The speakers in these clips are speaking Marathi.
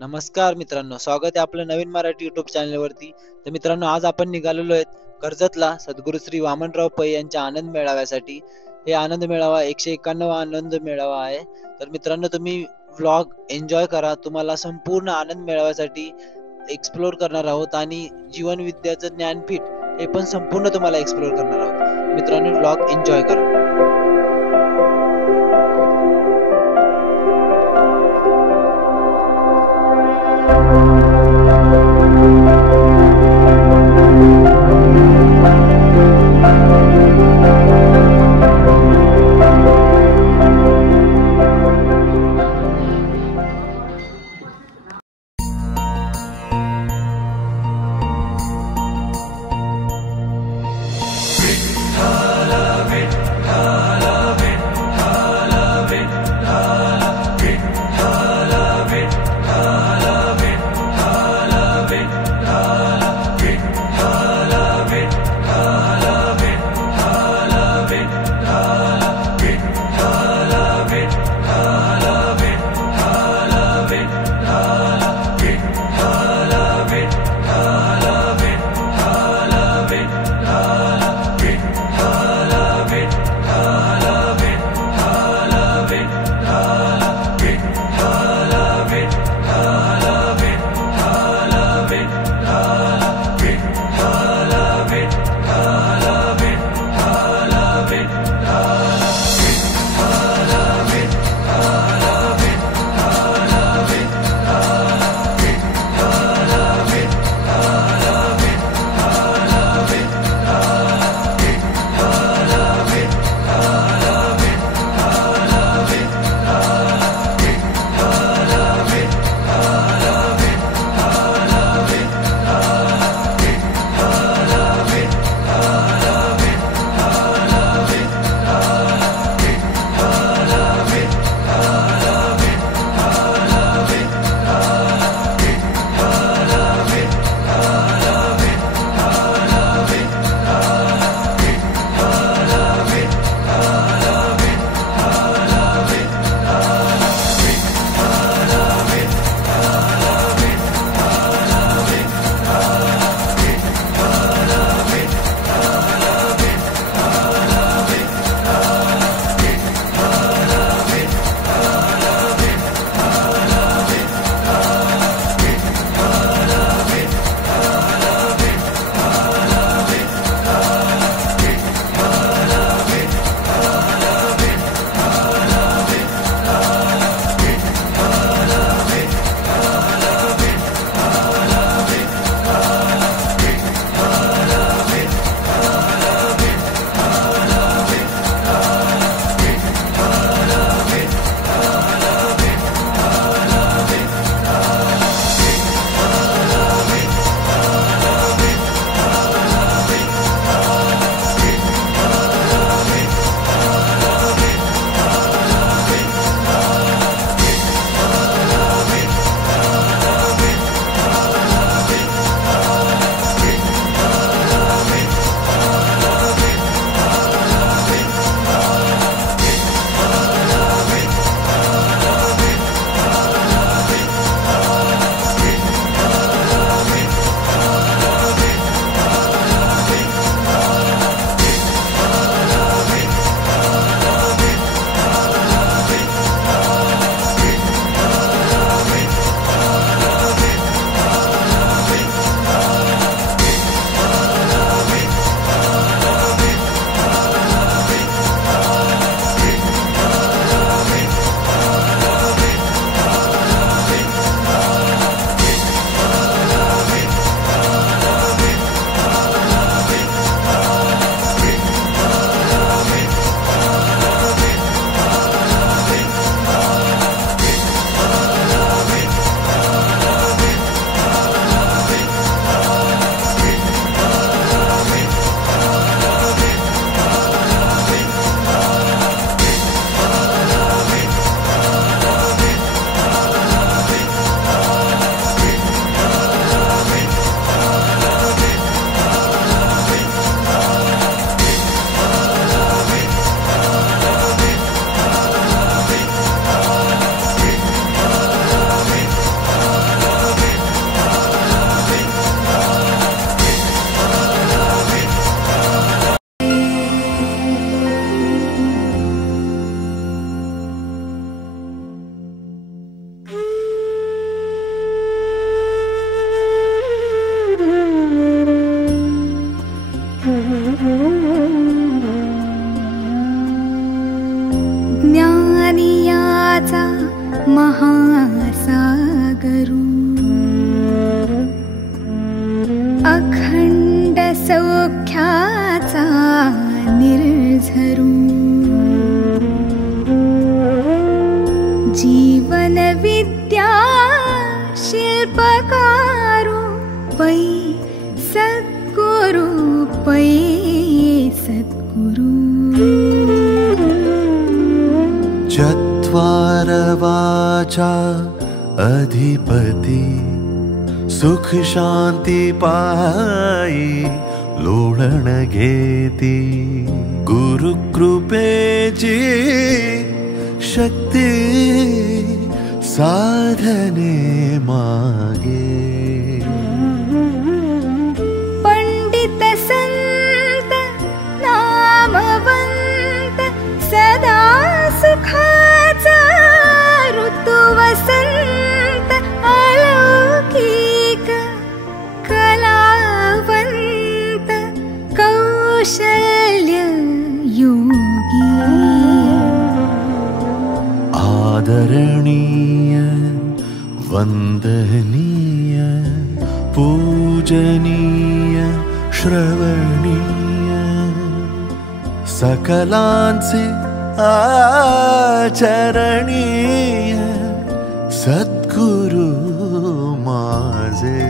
नमस्कार मित्रांनो, स्वागत आहे आपलं नवीन मराठी युट्यूब चॅनलवरती. तर मित्रांनो, आज आपण निघालेलो आहेत कर्जतला सद्गुरू श्री वामनराव पै यांच्या आनंद मेळाव्यासाठी. हे आनंद मेळावा 191वा आनंद मेळावा आहे. तर मित्रांनो, तुम्ही व्लॉग एन्जॉय करा. तुम्हाला संपूर्ण आनंद मेळाव्यासाठी एक्सप्लोर करणार आहोत आणि जीवन विद्याचं ज्ञानपीठ हे पण संपूर्ण तुम्हाला एक्सप्लोर करणार आहोत. मित्रांनो, व्लॉग एन्जॉय करा. सागरू अखंड सौख्याचा निर्झरू जीवन विद्या शिल्पकारू पै सद्गुरु पै सद्गुरु चत्वार वाचा अधिपती सुख शांती पायी लोळण घेती गुरु कृपेची शक्ती साधने मागे पंडित संत नामवंत सदा सुखाचा ऋतु वसंत अलौकिक कलावंत कौशल्य योगी आदरणीय वंदनीय पूजनीय श्रवणीय सकलांचे आचरणीय सद्गुरु माझे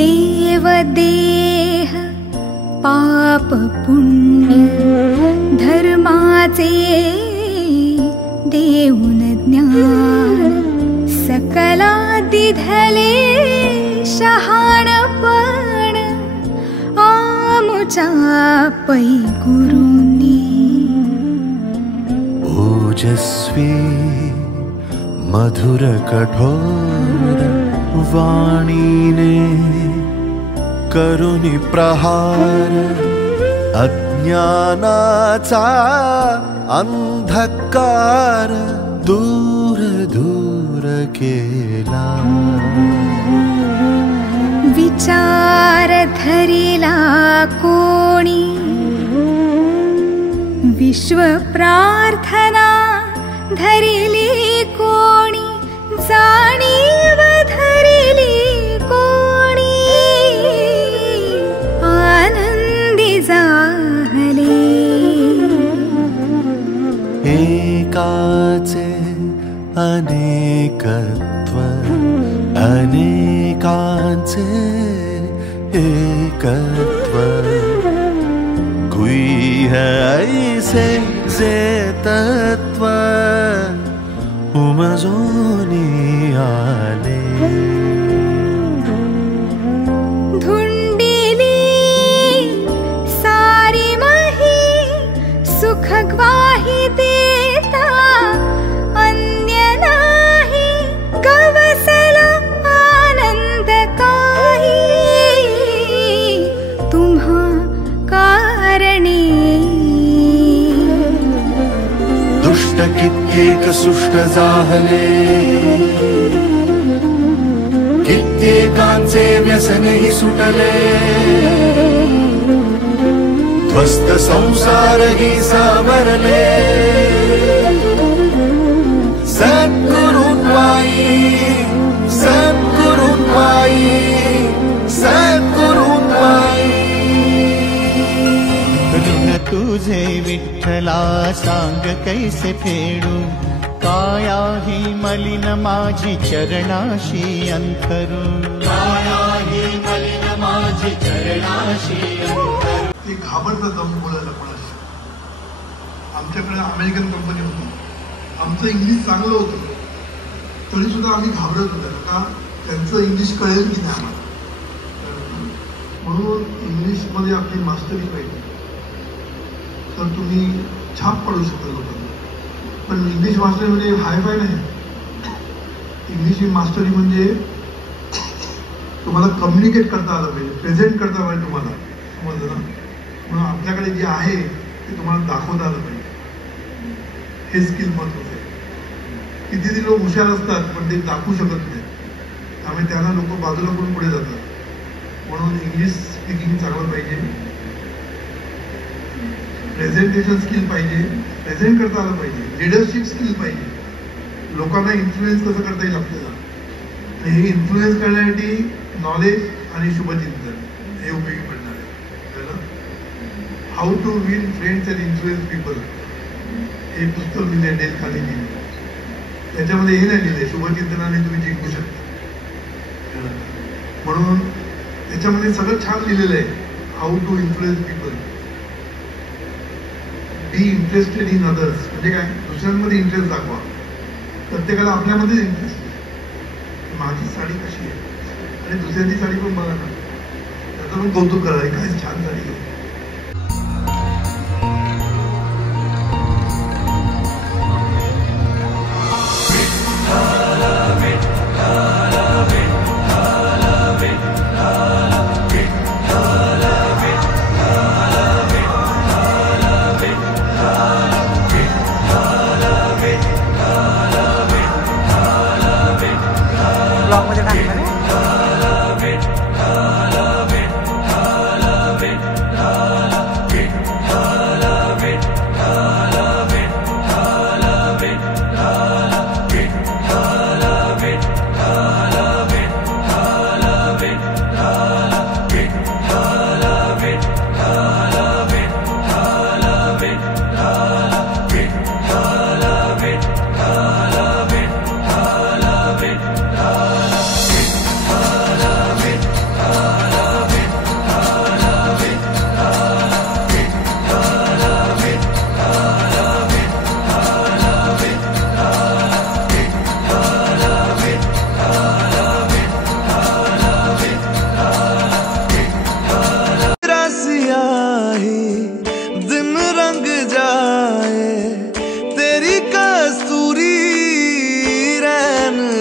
देव देह पाप पुण्य धर्माचे देऊन ज्ञान सकला दिधले शहाणपण आमुचा पै गुरुनी ओजस्वी मधुर कठोर वाणीने करुणी प्रहार अज्ञानाचा अंधकार दूर दूर केला विचार धरिला कोणी विश्व प्रार्थना धरिली कोणी जाणीव धरिली कोणी आनंदी झाले एकाचे अनेकत्व अनेकांचे एकत्व गुह्य ऐसे जे तत्व उमजोनी आले धुंडिली सारी मही सुख ग्वाही देता अन्य नाही गवसला आनंद काही तुम्हा कारणे दुष्ट कित्येक सुष्ट जाहले कित्येकांचे व्यसनही सुटले ध्वस्त संसारही सावरले सद्गुरुन्वाई सद्गुरुन्वाई सद्गुरुन्वाई ऋण तुझे विठ्ठला सांग कैसे फेडू काया ही मलिन माझी चरणाशी अंतरू काया ही मलिन माझी चरणाशी अंतरू ते घाबरतात जाऊन बोलायला कोणाशी. आमच्याकडे अमेरिकन कंपनी होती, आमचं इंग्लिश चांगलं होतं तरी सुद्धा आम्ही घाबरत होतो का त्यांचं इंग्लिश कळेल की नाही आम्हाला. म्हणून इंग्लिशमध्ये आपली मास्टरी पाहिजे तर तुम्ही छाप पडू शकता लोकांना. पण इंग्लिश मास्टरी म्हणजे हायफाय नाही. इंग्लिश ही मास्टरी म्हणजे तुम्हाला कम्युनिकेट करता आलं पाहिजे, प्रेझेंट करता पाहिजे तुम्हाला, समजलं ना. म्हणून आपल्याकडे जे आहे ते तुम्हाला दाखवता आलं पाहिजे, हे स्किल महत्वाचं आहे. कितीतरी लोक हुशार असतात पण ते दाखवू शकत नाही, त्यामुळे त्यांना लोक बाजूला करून पुढे जातात. म्हणून इंग्लिश स्पीकिंग चांगलं पाहिजे, प्रेझेंटेशन स्किल पाहिजे, प्रेझेंट करता आलं पाहिजे, लिडरशिप स्किल पाहिजे. लोकांना इन्फ्लुएन्स कसं करता येईल आपल्याला, आणि हे इन्फ्लुएन्स करण्यासाठी नॉलेज आणि शुभचिंतन हे उपयोगी पडणार आहे. How to win friends and influence people हे पुस्तक लिहिले डेल कार्नेगी. त्याच्यामध्ये हे नाही लिहिले शुभचिंतनाने तुम्ही जिंकू शकता म्हणून. त्याच्यामध्ये सगळं छान लिहिलेलं आहे. How to influence people, be interested in others, म्हणजे काय, दुसऱ्यांमध्ये इंटरेस्ट दाखवा. प्रत्येकाला आपल्यामध्ये इंटरेस्ट आहे. माझी साडी कशी आहे आणि दुसऱ्यांची साडी पण बघा ना, त्याचं पण कौतुक करा, काय छान साडी आहे.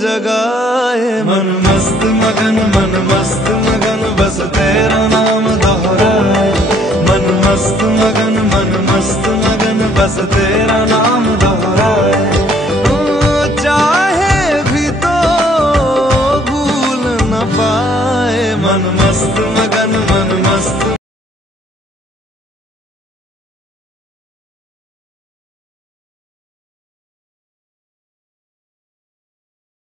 जगाए मन मस्त मगन